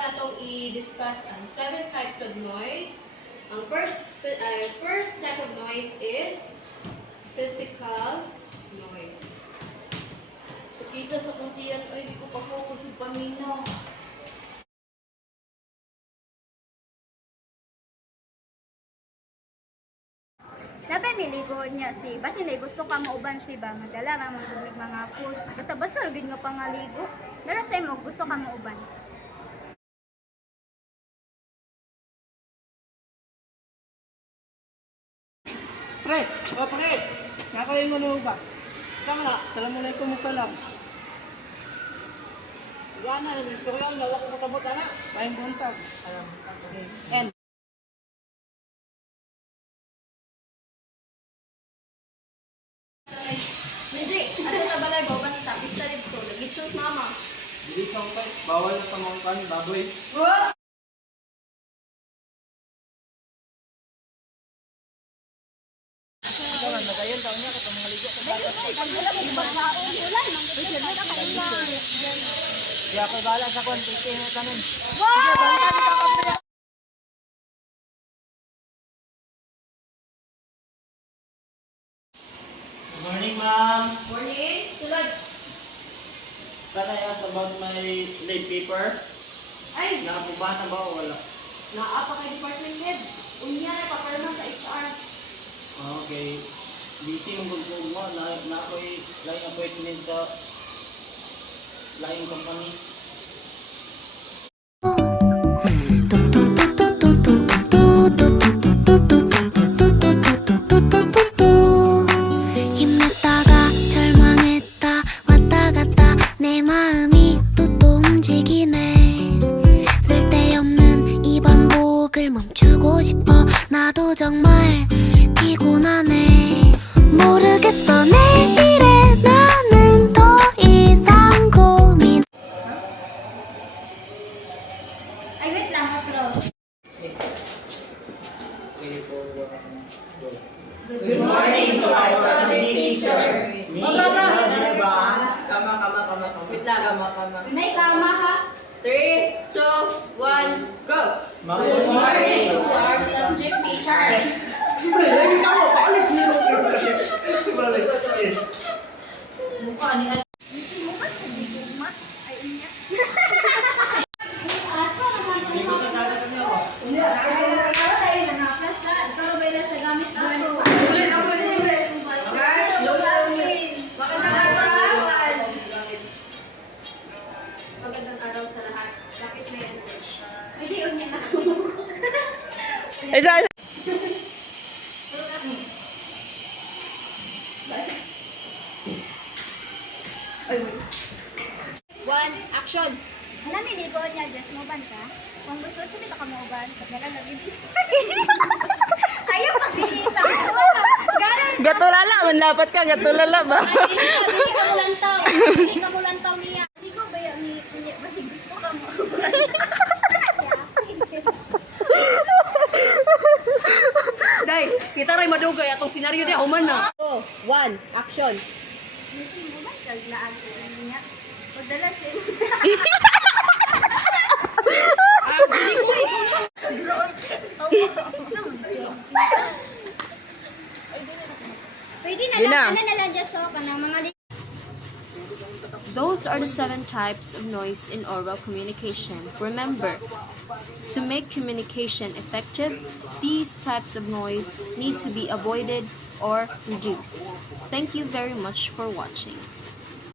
natong i-discuss ang 7 types of noise. Ang first type of noise is physical noise. So, kita sa kuntiyan, ay, di ko pa focus yung paminaw. Dapat miligo niya si basi na gusto ka mauban si ba madala ra man gud mga foods basta basta gid nga pangaligo dara say mo gusto ka mauban. Pre, o pre, nakain mo na ba? Sama na, assalamualaikum salam. Yan na, gusto ko yung nawa ko kasabot na. Maing buntag. And Hindi, ano na balay ba basta basta dito, nag-shoot mama. dili ka pa, bawal na pamangkan, baboy. Kaya ako bala sa konti mo kanon. Good morning, ma'am. Morning, sulod. Can I ask about my late paper? Ay, Nakapubahan na ba o wala? naapa kay department head. Unya na paperma sa HR. Okay. Busy yung gulpog mo. Na ako'y line appointment sa line company. 힘냈다가 절망했다 왔다 갔다 내 마음이 또 움직이네 쓸데없는 이 반복을 멈추고 싶어 나도 정말 피곤하네 모르겠어 내일의 나는 더 이상 고민 Ay wait lang otro. Good morning to our subject teacher. Kama. Wait lang. Nay kama ha. 3, 2, 1, go! Good morning to our subject teacher. Mukha ni Misi mo ba di gugma? Ay unya. Magandang araw sa lahat. Bakit may ano? Ay di unya na. One, action! Hala miligo niya just mauban ka. Kung gusto sila ka mauban, kadala na gid. Ayaw pagdiita. Gatulala, manlapat ka, gatulala ba? Hindi ka mo lantaw. Hindi ka mo lantaw niya. Hindi ko ba yan ni basi gusto ka mo. Day, kita rin madugay atong senaryo niya. Human na. 2, 1, action! Misi mo ba kaglaan ko niya? Padala sila. Hindi ko Pwede na lang, ano na lang dyan so, kanang mga Those are the 7 types of noise in oral communication. Remember, to make communication effective, these types of noise need to be avoided or reduced. Thank you very much for watching.